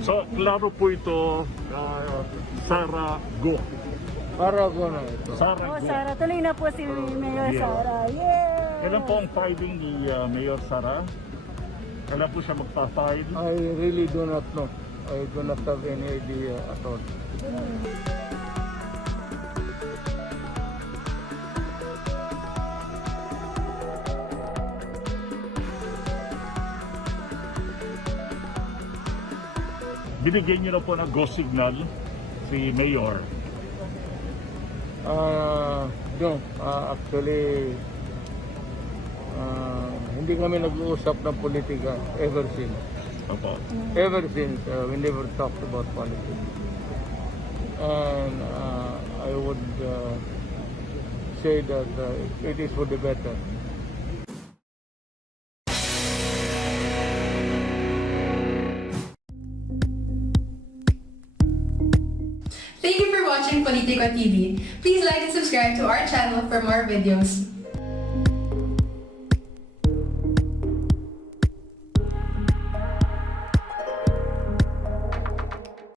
So, klaro po ito, Sara Go. Para ko na ito. Sara Oh, Go. Sara, tuloy na po si Mayor Yeah. Sara. Yay! Kailan po ang filing ni Mayor Sara? Kailan po siya magpa-file? I really do not know. I do not have any idea at all. Binigyan niyo na po ng go signal si Mayor. No, actually, hindi kami nag-uusap ng politika ever since. Opo. Ever since, we never talked about politics. And I would say that it is for the better. Thank you for watching Politico TV. Please like and subscribe to our channel for more videos.